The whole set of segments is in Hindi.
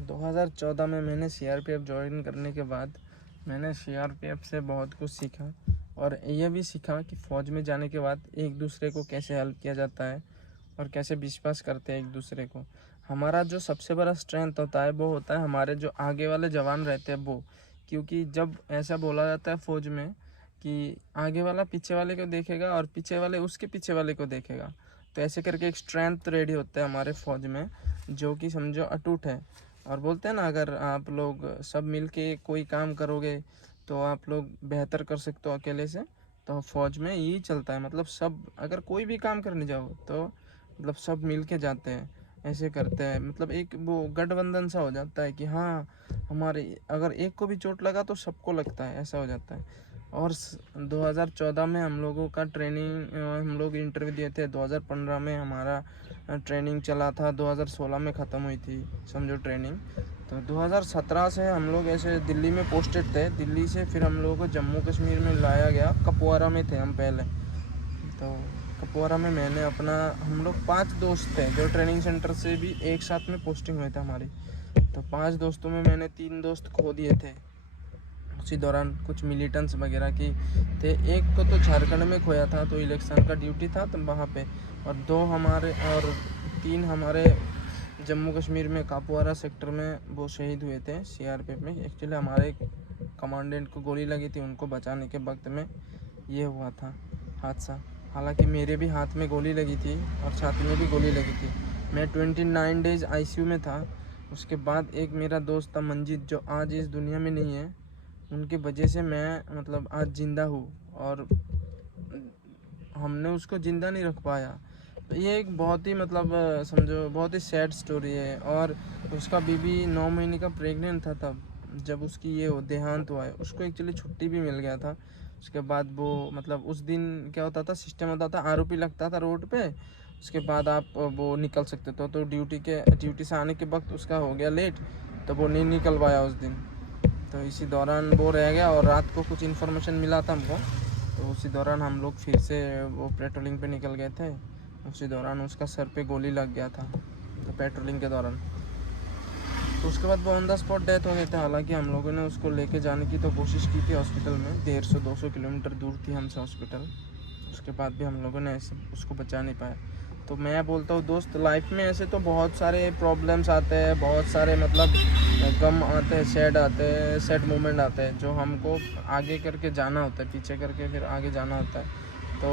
2014 में मैंने सीआरपीएफ ज्वाइन करने के बाद मैंने सीआरपीएफ से बहुत कुछ सीखा और यह भी सीखा कि फ़ौज में जाने के बाद एक दूसरे को कैसे हेल्प किया जाता है और कैसे विश्वास करते हैं एक दूसरे को। हमारा जो सबसे बड़ा स्ट्रेंथ होता है वो होता है हमारे जो आगे वाले जवान रहते हैं वो, क्योंकि जब ऐसा बोला जाता है फ़ौज में कि आगे वाला पीछे वाले को देखेगा और पीछे वाले उसके पीछे वाले को देखेगा, तो ऐसे करके एक स्ट्रेंथ रेडी होता है हमारे फ़ौज में जो कि समझो अटूट है। और बोलते हैं ना, अगर आप लोग सब मिल के कोई काम करोगे तो आप लोग बेहतर कर सकते हो अकेले से। तो फ़ौज में यही चलता है, मतलब सब अगर कोई भी काम करने जाओ तो मतलब सब मिल के जाते हैं, ऐसे करते हैं, मतलब एक वो गठबंधन सा हो जाता है कि हाँ हमारे अगर एक को भी चोट लगा तो सबको लगता है, ऐसा हो जाता है। और 2014 में हम लोगों का ट्रेनिंग, हम लोग इंटरव्यू दिए थे। 2015 में हमारा ट्रेनिंग चला था, 2016 में ख़त्म हुई थी समझो ट्रेनिंग। तो 2017 से हम लोग ऐसे दिल्ली में पोस्टेड थे। दिल्ली से फिर हम लोगों को जम्मू कश्मीर में लाया गया। कपवारा में थे हम पहले। तो कपवारा में मैंने अपना, हम लोग 5 दोस्त थे जो ट्रेनिंग सेंटर से भी एक साथ में पोस्टिंग हुई थी हमारी। तो 5 दोस्तों में मैंने 3 दोस्त खो दिए थे उसी दौरान, कुछ मिलिटेंट्स वगैरह की थे। एक को तो झारखंड में खोया था, तो इलेक्शन का ड्यूटी था तो वहाँ पे, और 2 हमारे और 3 हमारे जम्मू कश्मीर में कापुआरा सेक्टर में वो शहीद हुए थे सीआरपीएफ में। एक्चुअली हमारे कमांडेंट को गोली लगी थी, उनको बचाने के वक्त में ये हुआ था हादसा। हालांकि मेरे भी हाथ में गोली लगी थी और छाती में भी गोली लगी थी। मैं 29 डेज़ आईसीयू में था। उसके बाद एक मेरा दोस्त था मंजीत, जो आज इस दुनिया में नहीं है। उनके वजह से मैं मतलब आज ज़िंदा हूँ, और हमने उसको ज़िंदा नहीं रख पाया। तो ये एक बहुत ही मतलब समझो बहुत ही सैड स्टोरी है। और उसका बीबी 9 महीने का प्रेग्नेंट था तब जब उसकी ये देहांत हुआ है। उसको एक्चुअली छुट्टी भी मिल गया था। उसके बाद वो मतलब उस दिन क्या होता था, सिस्टम होता था आरोपी लगता था रोड पे, उसके बाद आप वो निकल सकते थे। तो ड्यूटी से आने के वक्त उसका हो गया लेट, तो वो नहीं निकल पाया उस दिन। तो इसी दौरान वो रह गया, और रात को कुछ इन्फॉर्मेशन मिला था हमको, तो उसी दौरान हम लोग फिर से वो पेट्रोलिंग पे निकल गए थे। उसी दौरान उसका सर पे गोली लग गया था, तो पेट्रोलिंग के दौरान। तो उसके बाद वो ऑन द स्पॉट डेथ हो गए थे। हालांकि हम लोगों ने उसको लेके जाने की तो कोशिश की थी हॉस्पिटल में, 150-200 किलोमीटर दूर थी हमसे हॉस्पिटल। उसके बाद भी हम लोगों ने ऐसे उसको बचा नहीं पाया। तो मैं बोलता हूँ दोस्त, लाइफ में ऐसे तो बहुत सारे प्रॉब्लम्स आते हैं, बहुत सारे मतलब गम आते हैं, सैड आते हैं, सैड मोमेंट आते हैं जो हमको आगे करके जाना होता है, पीछे करके फिर आगे जाना होता है। तो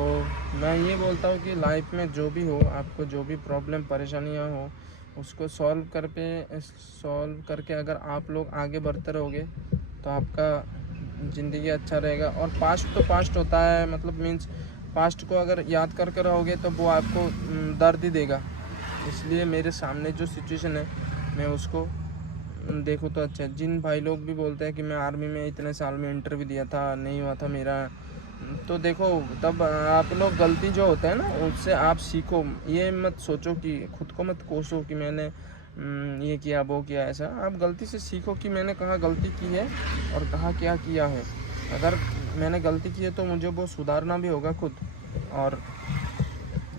मैं ये बोलता हूँ कि लाइफ में जो भी हो, आपको जो भी प्रॉब्लम परेशानियाँ हो, उसको सॉल्व करके अगर आप लोग आगे बढ़ते रहोगे तो आपका ज़िंदगी अच्छा रहेगा। और पास्ट तो पास्ट होता है, मतलब मीन्स पास्ट को अगर याद करके रहोगे तो वो आपको दर्द ही देगा। इसलिए मेरे सामने जो सिचुएशन है मैं उसको देखो तो अच्छा है। जिन भाई लोग भी बोलते हैं कि मैं आर्मी में इतने साल में इंटरव्यू दिया था, नहीं हुआ था मेरा, तो देखो तब आप लोग गलती जो होता है ना उससे आप सीखो। ये मत सोचो कि खुद को मत कोसो कि मैंने ये किया वो किया। ऐसा आप गलती से सीखो कि मैंने कहाँ गलती की है और कहाँ क्या किया है। अगर मैंने गलती की है तो मुझे वो सुधारना भी होगा खुद। और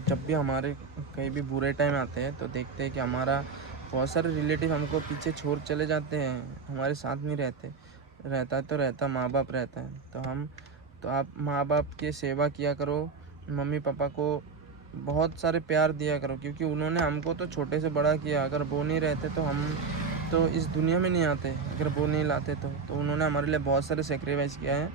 जब भी हमारे कहीं भी बुरे टाइम आते हैं तो देखते हैं कि हमारा बहुत सारे रिलेटिव हमको पीछे छोड़ चले जाते हैं, हमारे साथ नहीं रहते। रहता है तो रहता माँ बाप रहता है, तो आप माँ बाप की सेवा किया करो, मम्मी पापा को बहुत सारे प्यार दिया करो, क्योंकि उन्होंने हमको तो छोटे से बड़ा किया। अगर वो नहीं रहते तो हम तो इस दुनिया में नहीं आते, अगर वो नहीं लाते तो उन्होंने हमारे लिए बहुत सारे सेक्रीफाइस किया है।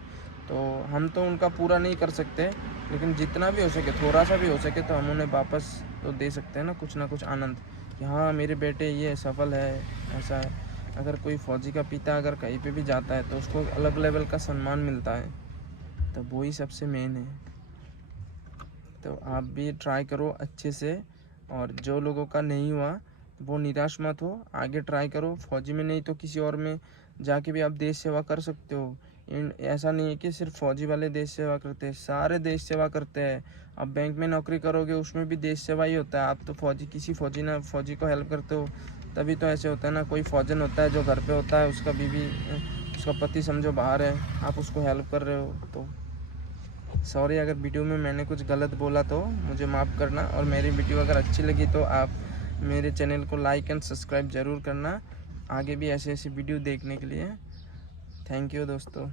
तो हम तो उनका पूरा नहीं कर सकते, लेकिन जितना भी हो सके, थोड़ा सा भी हो सके, तो हम उन्हें वापस तो दे सकते हैं ना कुछ आनंद, कि हाँ मेरे बेटे ये सफल है, ऐसा है। अगर कोई फ़ौजी का पिता अगर कहीं पे भी जाता है तो उसको अलग लेवल का सम्मान मिलता है, तो वही सबसे मेन है। तो आप भी ट्राई करो अच्छे से, और जो लोगों का नहीं हुआ वो निराश मत हो, आगे ट्राई करो। फौजी में नहीं तो किसी और में जाके भी आप देश सेवा कर सकते हो। ऐसा नहीं है कि सिर्फ फौजी वाले देश सेवा करते हैं, सारे देश सेवा करते हैं। आप बैंक में नौकरी करोगे उसमें भी देश सेवा ही होता है। आप तो फौजी को हेल्प करते हो तभी तो ऐसे होता है ना। कोई फौजन होता है जो घर पे होता है, उसका पति समझो बाहर है, आप उसको हेल्प कर रहे हो, तो सॉरी अगर वीडियो में मैंने कुछ गलत बोला तो मुझे माफ़ करना, और मेरी वीडियो अगर अच्छी लगी तो आप मेरे चैनल को लाइक एंड सब्सक्राइब ज़रूर करना, आगे भी ऐसे ऐसी वीडियो देखने के लिए। थैंक यू दोस्तों।